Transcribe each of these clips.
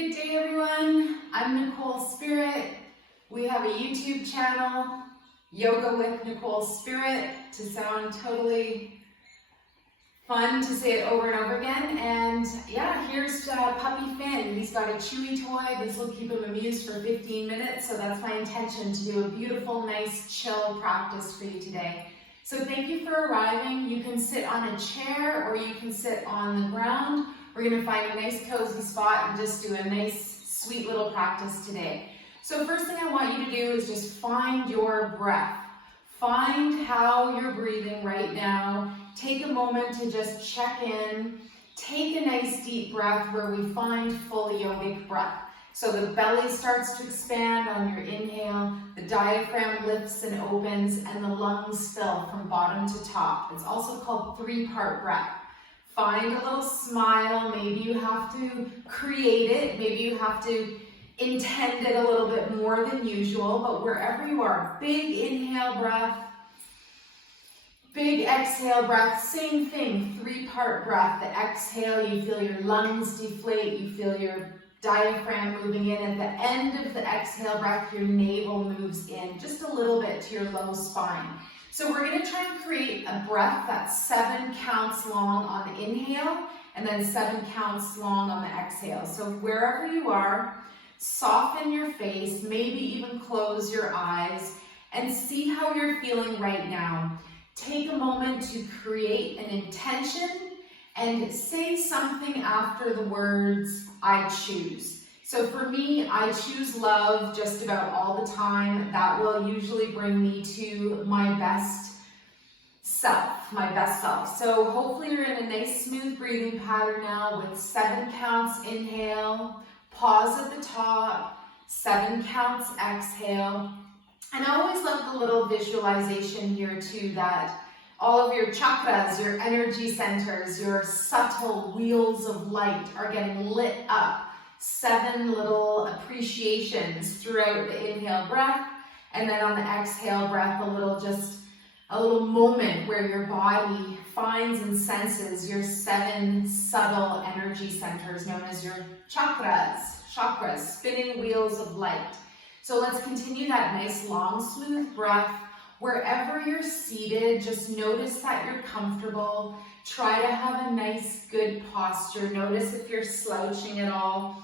Good day, everyone. I'm Nicole Spirit. We have a YouTube channel, Yoga with Nicole Spirit, to sound totally fun to say it over and over again. And yeah, here's Puppy Finn. He's got a chewy toy. This will keep him amused for 15 minutes. So that's my intention, to do a beautiful, nice, chill practice for you today. So thank you for arriving. You can sit on a chair or you can sit on the ground. We're going to find a nice cozy spot and just do a nice, sweet little practice today. So first thing I want you to do is just find your breath. Find how you're breathing right now. Take a moment to just check in. Take a nice deep breath where we find full yogic breath. So the belly starts to expand on your inhale, the diaphragm lifts and opens, and the lungs fill from bottom to top. It's also called three-part breath. Find a little smile. Maybe you have to create it. Maybe you have to intend it a little bit more than usual, but wherever you are, big inhale breath, big exhale breath, same thing, three-part breath. The exhale, you feel your lungs deflate, you feel your diaphragm moving in. At the end of the exhale breath, your navel moves in just a little bit to your low spine. So we're going to try and create a breath that's 7 counts long on the inhale and then 7 counts long on the exhale. So wherever you are, soften your face, maybe even close your eyes, and see how you're feeling right now. Take a moment to create an intention and say something after the words, I choose. So for me, I choose love just about all the time. That will usually bring me to my best self, So hopefully you're in a nice smooth breathing pattern now with 7 counts inhale, pause at the top, 7 counts exhale. And I always love the little visualization here too, that all of your chakras, your energy centers, your subtle wheels of light are getting lit up. 7 little appreciations throughout the inhale breath, and then on the exhale breath, a little moment where your body finds and senses your 7 subtle energy centers known as your chakras, spinning wheels of light. So let's continue that nice long smooth breath. Wherever you're seated, just notice that you're comfortable. Try to have a nice, good posture. Notice if you're slouching at all.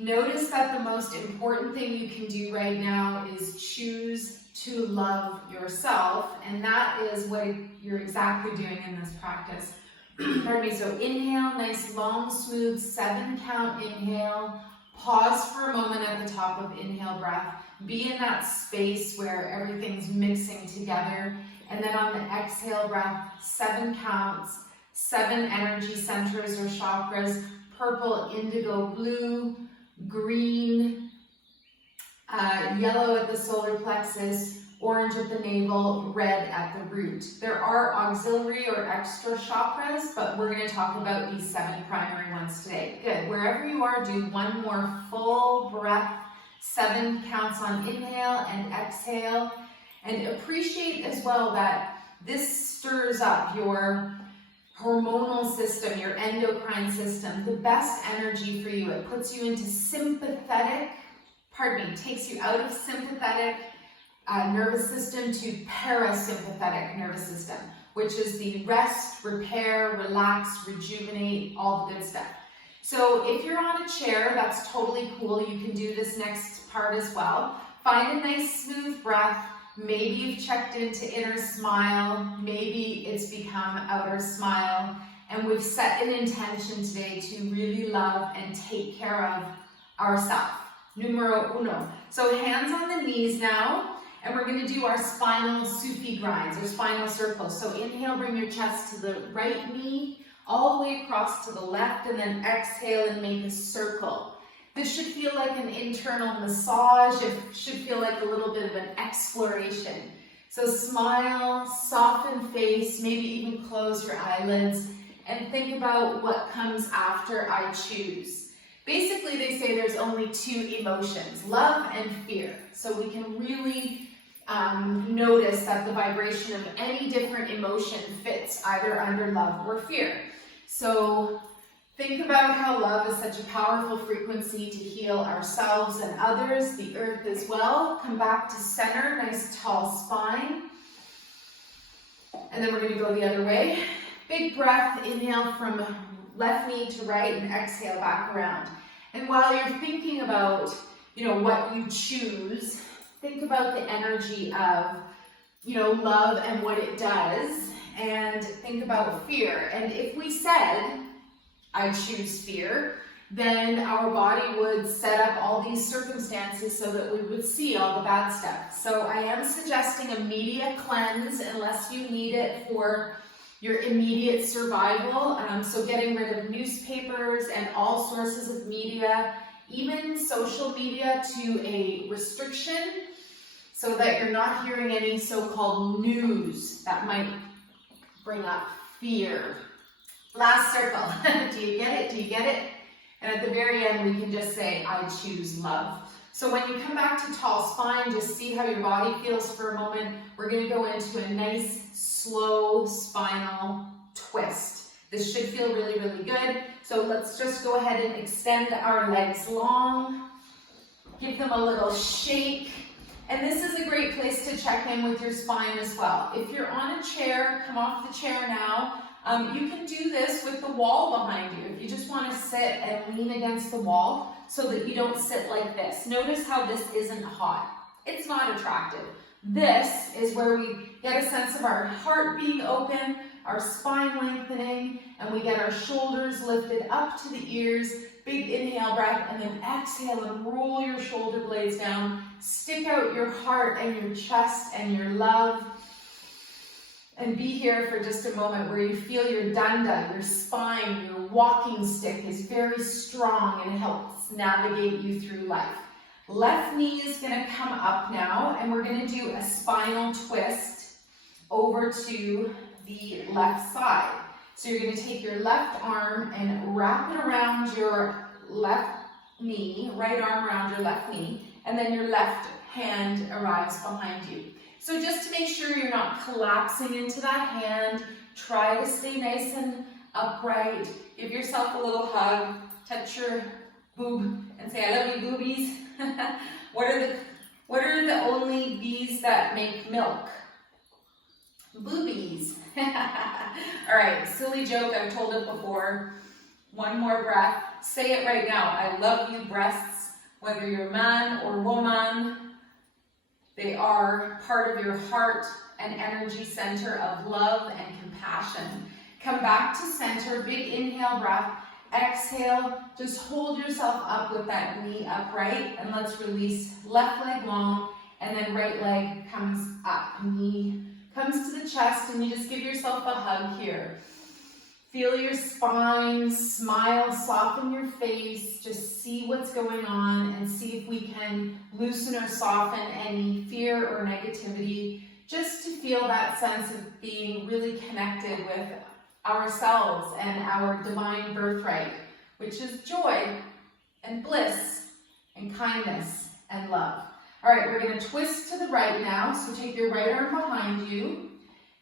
Notice that the most important thing you can do right now is choose to love yourself, and that is what you're exactly doing in this practice. Pardon me. So inhale, nice, long, smooth, 7 count inhale. Pause for a moment at the top of inhale breath. Be in that space where everything's mixing together. And then on the exhale breath, 7 counts, 7 energy centers or chakras: purple, indigo, blue, green, yellow at the solar plexus, orange at the navel, red at the root. There are auxiliary or extra chakras, but we're going to talk about these 7 primary ones today. Good. Wherever you are, do one more full breath, 7 counts on inhale and exhale, and appreciate as well that this stirs up your hormonal system, your endocrine system, the best energy for you. It puts you into takes you out of sympathetic nervous system to parasympathetic nervous system, which is the rest, repair, relax, rejuvenate, all the good stuff. So if you're on a chair, that's totally cool. You can do this next part as well. Find a nice smooth breath. Maybe you've checked into inner smile, maybe it's become outer smile, and we've set an intention today to really love and take care of ourselves. Numero uno. So hands on the knees now, and we're going to do our spinal Sufi grinds, or spinal circles. So inhale, bring your chest to the right knee, all the way across to the left, and then exhale and make a circle. This should feel like an internal massage. It should feel like a little bit of an exploration. So smile, soften face, maybe even close your eyelids, and think about what comes after I choose. Basically, they say there's only 2 emotions, love and fear. So we can really notice that the vibration of any different emotion fits either under love or fear. So Think about how love is such a powerful frequency to heal ourselves and others, the earth as well. Come back to center, nice tall spine. And then we're going to go the other way. Big breath, inhale from left knee to right and exhale back around. And while you're thinking about, what you choose, think about the energy of, love and what it does, and think about fear. And if we said, I choose fear, then our body would set up all these circumstances so that we would see all the bad stuff. So I am suggesting a media cleanse unless you need it for your immediate survival. So getting rid of newspapers and all sources of media, even social media, to a restriction so that you're not hearing any so-called news that might bring up fear. Last circle. Do you get it? Do you get it? And at the very end, we can just say, I choose love. So when you come back to tall spine, just see how your body feels for a moment. We're going to go into a nice, slow spinal twist. This should feel really, really good. So let's just go ahead and extend our legs long. Give them a little shake. And this is a great place to check in with your spine as well. If you're on a chair, come off the chair now. You can do this with the wall behind you. If you just want to sit and lean against the wall so that you don't sit like this. Notice how this isn't hot. It's not attractive. This is where we get a sense of our heart being open, our spine lengthening, and we get our shoulders lifted up to the ears. Big inhale breath, and then exhale and roll your shoulder blades down. Stick out your heart and your chest and your love. And be here for just a moment where you feel your danda, your spine, your walking stick is very strong and helps navigate you through life. Left knee is going to come up now, and we're going to do a spinal twist over to the left side. So you're going to take your left arm and wrap it around your left knee, right arm around your left knee, and then your left hand arrives behind you. So just to make sure you're not collapsing into that hand, try to stay nice and upright. Give yourself a little hug, touch your boob, and say, I love you, boobies. What are the only bees that make milk? Boobies. All right, silly joke, I've told it before. One more breath. Say it right now. I love you, breasts. Whether you're man or woman, they are part of your heart and energy center of love and compassion. Come back to center, big inhale breath. Exhale, just hold yourself up with that knee upright, and let's release left leg long, and then right leg comes up. Knee comes to the chest, and you just give yourself a hug here. Feel your spine, smile, soften your face, just see what's going on and see if we can loosen or soften any fear or negativity, just to feel that sense of being really connected with ourselves and our divine birthright, which is joy and bliss and kindness and love. All right, we're going to twist to the right now, so take your right arm behind you.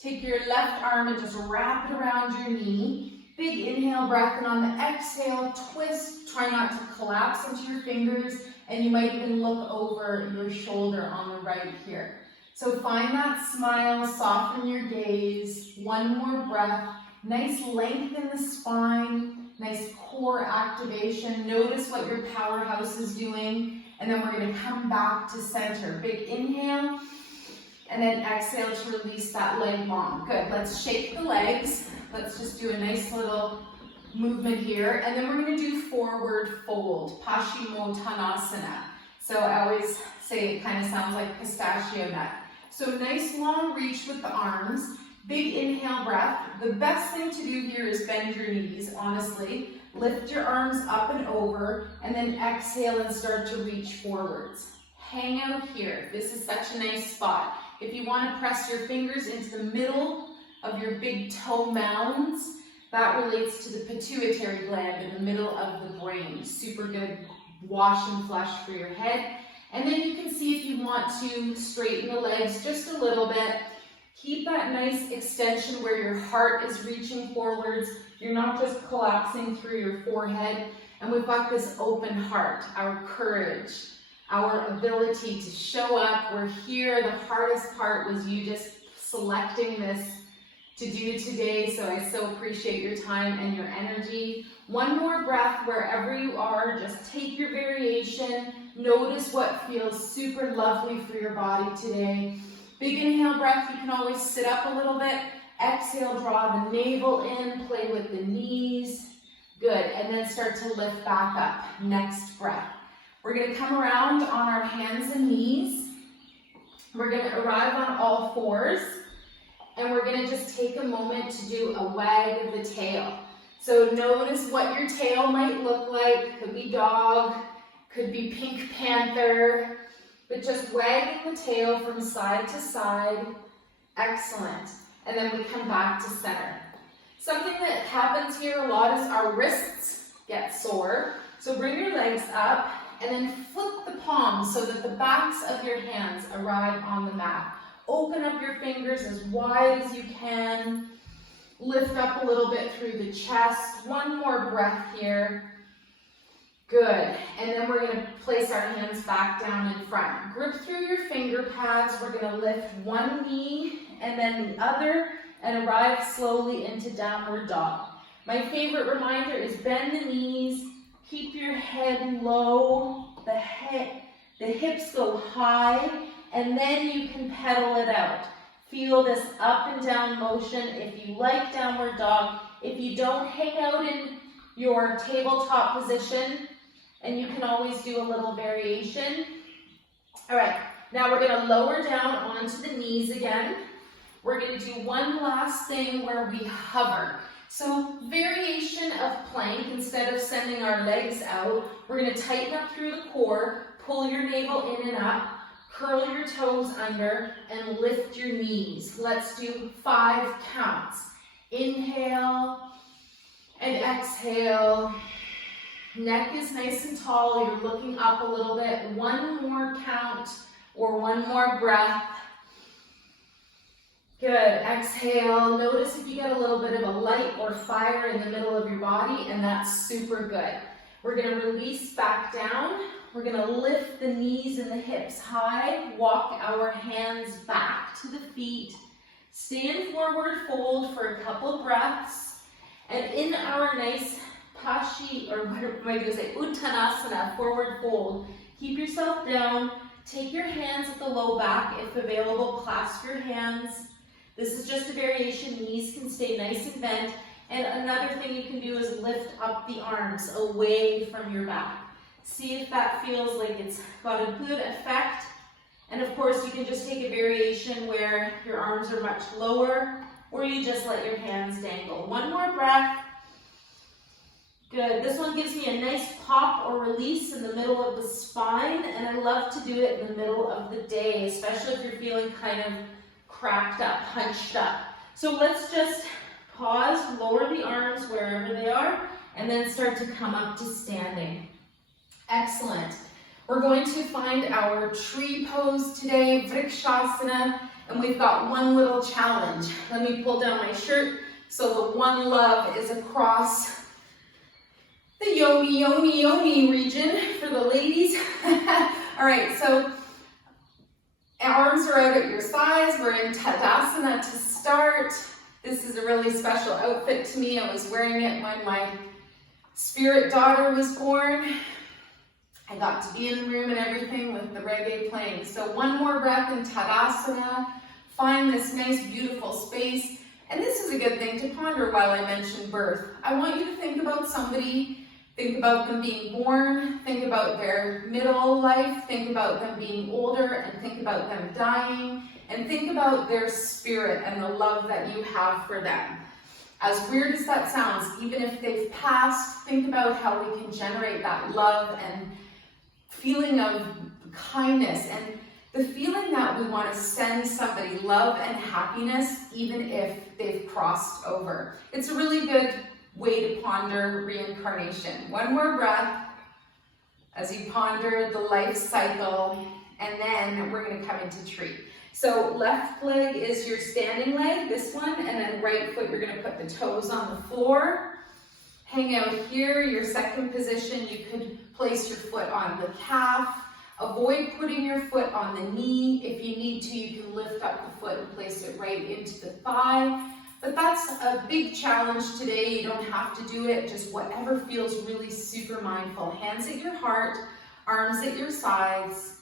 Take your left arm and just wrap it around your knee. Big inhale breath, and on the exhale, twist. Try not to collapse into your fingers, and you might even look over your shoulder on the right here. So find that smile, soften your gaze. One more breath. Nice length in the spine, nice core activation. Notice what your powerhouse is doing, and then we're going to come back to center. Big inhale. And then exhale to release that leg long. Good, let's shake the legs. Let's just do a nice little movement here. And then we're gonna do forward fold, Paschimottanasana. So I always say it kind of sounds like pistachio nut. So nice long reach with the arms. Big inhale breath. The best thing to do here is bend your knees, honestly. Lift your arms up and over, and then exhale and start to reach forwards. Hang out here. This is such a nice spot. If you want to press your fingers into the middle of your big toe mounds, that relates to the pituitary gland in the middle of the brain. Super good wash and flush for your head. And then you can see if you want to straighten the legs just a little bit. Keep that nice extension where your heart is reaching forwards. You're not just collapsing through your forehead. And we've got this open heart, our courage, our ability to show up. We're here. The hardest part was you just selecting this to do today. So I so appreciate your time and your energy. One more breath wherever you are. Just take your variation. Notice what feels super lovely for your body today. Big inhale breath. You can always sit up a little bit. Exhale, draw the navel in, play with the knees. Good, and then start to lift back up. Next breath. We're gonna come around on our hands and knees. We're gonna arrive on all fours, and we're gonna just take a moment to do a wag of the tail. So notice what your tail might look like. Could be dog, could be pink panther, but just wagging the tail from side to side. Excellent. And then we come back to center. Something that happens here a lot is our wrists get sore. So bring your legs up and then flip the palms so that the backs of your hands arrive on the mat. Open up your fingers as wide as you can. Lift up a little bit through the chest. One more breath here. Good. And then we're going to place our hands back down in front. Grip through your finger pads. We're going to lift one knee and then the other and arrive slowly into downward dog. My favorite reminder is bend the knees, keep your head low, the hips go high, and then you can pedal it out. Feel this up and down motion. If you like downward dog, if you don't, hang out in your tabletop position, and you can always do a little variation. All right, now we're gonna lower down onto the knees again. We're going to do one last thing where we hover. So variation of plank, instead of sending our legs out, we're going to tighten up through the core, pull your navel in and up, curl your toes under, and lift your knees. Let's do 5 counts. Inhale and exhale. Neck is nice and tall. You're looking up a little bit. One more count or one more breath. Good. Exhale. Notice if you get a little bit of a light or fire in the middle of your body, and that's super good. We're going to release back down. We're going to lift the knees and the hips high. Walk our hands back to the feet. Stand forward fold for a couple breaths. And in our nice Pashi, or what am I going to say, Uttanasana, forward fold, keep yourself down. Take your hands at the low back. If available, clasp your hands. This is just a variation. Knees can stay nice and bent. And another thing you can do is lift up the arms away from your back. See if that feels like it's got a good effect. And of course, you can just take a variation where your arms are much lower, or you just let your hands dangle. One more breath. Good. This one gives me a nice pop or release in the middle of the spine, and I love to do it in the middle of the day, especially if you're feeling kind of cracked up, hunched up. So let's just pause, lower the arms wherever they are, and then start to come up to standing. Excellent. We're going to find our tree pose today, Vrikshasana, and we've got one little challenge. Let me pull down my shirt so the one love is across the yoni region for the ladies. All right, so arms are out at your sides. We're in Tadasana to start. This is a really special outfit to me. I was wearing it when my spirit daughter was born. I got to be in the room and everything with the reggae playing. So one more breath in Tadasana. Find this nice, beautiful space. And this is a good thing to ponder while I mention birth. I want you to think about somebody. Think about them being born, think about their middle life, think about them being older, and think about them dying, and think about their spirit and the love that you have for them. As weird as that sounds, even if they've passed, think about how we can generate that love and feeling of kindness and the feeling that we want to send somebody love and happiness even if they've crossed over. It's a really good way to ponder reincarnation. One more breath as you ponder the life cycle, and then we're going to come into tree. So left leg is your standing leg, this one, and then right foot, you're gonna put the toes on the floor. Hang out here, your second position, you could place your foot on the calf. Avoid putting your foot on the knee. If you need to, you can lift up the foot and place it right into the thigh. But that's a big challenge today. You don't have to do it, just whatever feels really super mindful. Hands at your heart, arms at your sides.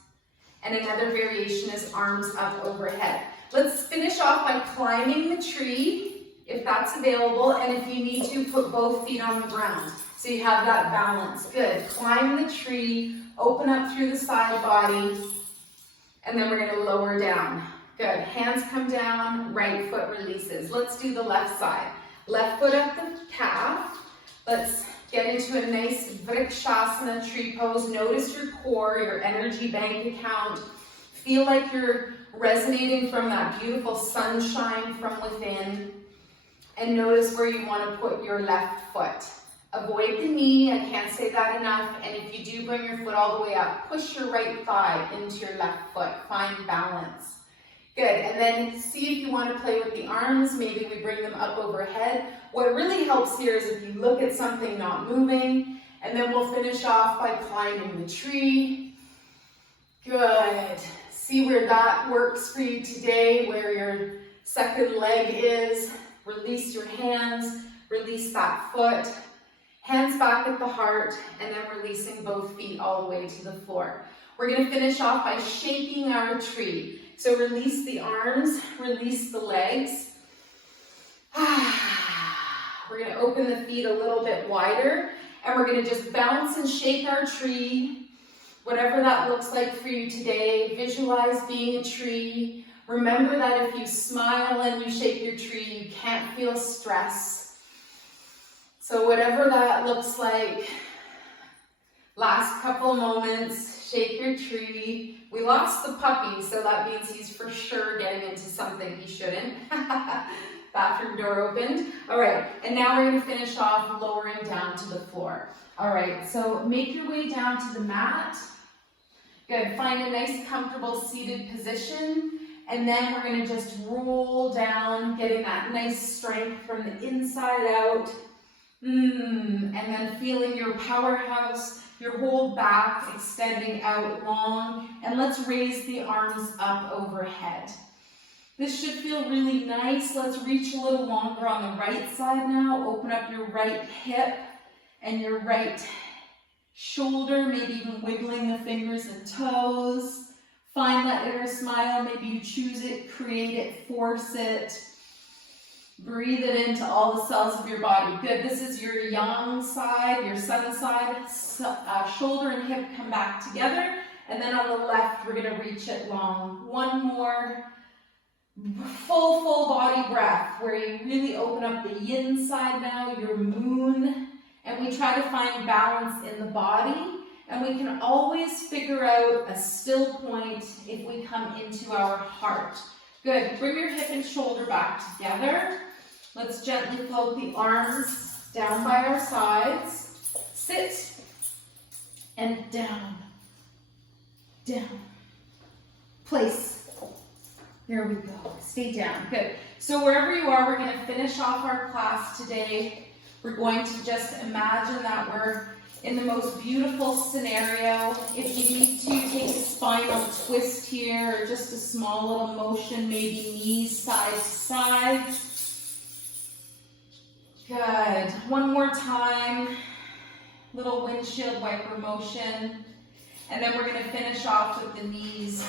And another variation is arms up overhead. Let's finish off by climbing the tree, if that's available. And if you need to, put both feet on the ground. So you have that balance. Good. Climb the tree, open up through the side body, and then we're going to lower down. Good. Hands come down, right foot releases. Let's do the left side. Left foot up the calf. Let's get into a nice Vrikshasana tree pose. Notice your core, your energy bank account. Feel like you're resonating from that beautiful sunshine from within. And notice where you want to put your left foot. Avoid the knee, I can't say that enough. And if you do bring your foot all the way up, push your right thigh into your left foot. Find balance. Good, and then see if you want to play with the arms. Maybe we bring them up overhead. What really helps here is if you look at something not moving, and then we'll finish off by climbing the tree. Good. See where that works for you today, where your second leg is. Release your hands, release that foot. Hands back at the heart, and then releasing both feet all the way to the floor. We're going to finish off by shaking our tree. So release the arms, release the legs. We're going to open the feet a little bit wider, and we're going to just bounce and shake our tree, whatever that looks like for you today. Visualize being a tree. Remember that if you smile and you shake your tree, you can't feel stress. So whatever that looks like, last couple moments, shake your tree. We lost the puppy, so that means he's for sure getting into something he shouldn't. Bathroom door opened. All right, and now we're going to finish off lowering down to the floor. All right, so make your way down to the mat. Good, find a nice comfortable seated position. And then we're going to just roll down, getting that nice strength from the inside out. And then feeling your powerhouse, your whole back extending out long. And let's raise the arms up overhead. This should feel really nice. Let's reach a little longer on the right side now. Open up your right hip and your right shoulder, maybe even wiggling the fingers and toes. Find that inner smile. Maybe you choose it, create it, force it. Breathe it into all the cells of your body. Good. This is your yang side, your sun side. Shoulder and hip come back together. And then on the left, we're going to reach it long. One more full body breath where you really open up the yin side now, your moon. And we try to find balance in the body. And we can always figure out a still point if we come into our heart. Good. Bring your hip and shoulder back together. Let's gently float the arms down by our sides. Sit and down. Down. Place. There we go. Stay down. Good. So wherever you are, we're going to finish off our class today. We're going to just imagine that we're in the most beautiful scenario. If you need to, take a spinal twist here, or just a small little motion, maybe knees side to side. Good. One more time. Little windshield wiper motion. And then we're going to finish off with the knees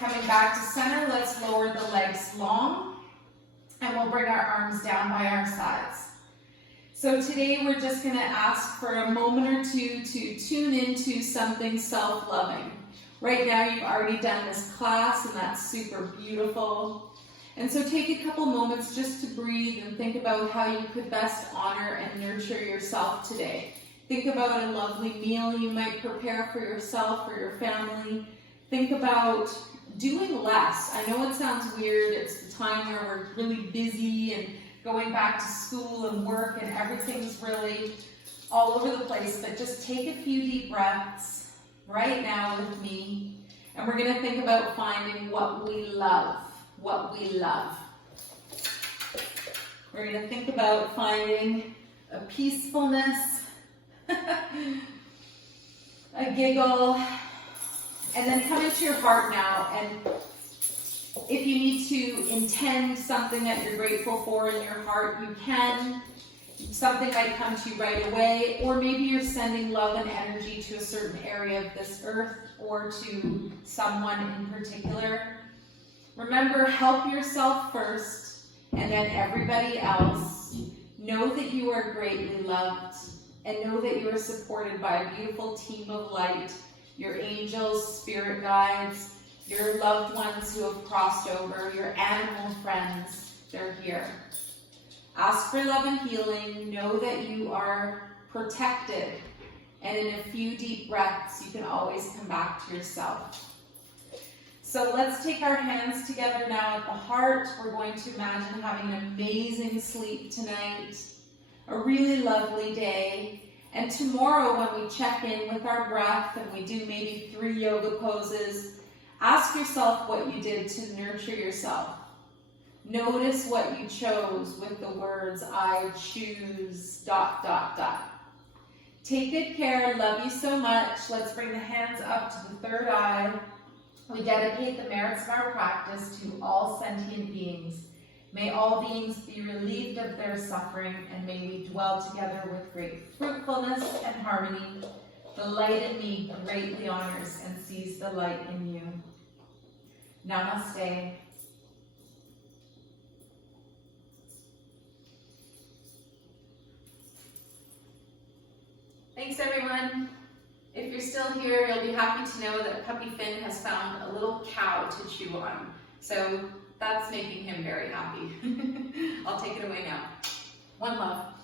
coming back to center. Let's lower the legs long. And we'll bring our arms down by our sides. So today we're just going to ask for a moment or two to tune into something self-loving. Right now you've already done this class and that's super beautiful. And so take a couple moments just to breathe and think about how you could best honor and nurture yourself today. Think about a lovely meal you might prepare for yourself or your family. Think about doing less. I know it sounds weird. It's the time where we're really busy and going back to school and work and everything's really all over the place, but just take a few deep breaths right now with me, and we're going to think about finding what we love. what we love. We're going to think about finding a peacefulness, a giggle, and then come into your heart now. And if you need to intend something that you're grateful for in your heart, you can. Something might come to you right away, or maybe you're sending love and energy to a certain area of this earth or to someone in particular. Remember, help yourself first, and then everybody else. Know that you are greatly loved, and know that you are supported by a beautiful team of light, your angels, spirit guides, your loved ones who have crossed over, your animal friends, they're here. Ask for love and healing. Know that you are protected, and in a few deep breaths, you can always come back to yourself. So let's take our hands together now at the heart. We're going to imagine having an amazing sleep tonight, a really lovely day. And tomorrow when we check in with our breath and we do maybe 3 yoga poses, ask yourself what you did to nurture yourself. Notice what you chose with the words, I choose, ... Take good care. Love you so much. Let's bring the hands up to the third eye. We dedicate the merits of our practice to all sentient beings. May all beings be relieved of their suffering, and may we dwell together with great fruitfulness and harmony. The light in me greatly honors and sees the light in you. Namaste. Thanks, everyone. If you're still here, you'll be happy to know that Puppy Finn has found a little cow to chew on. So that's making him very happy. I'll take it away now. One love.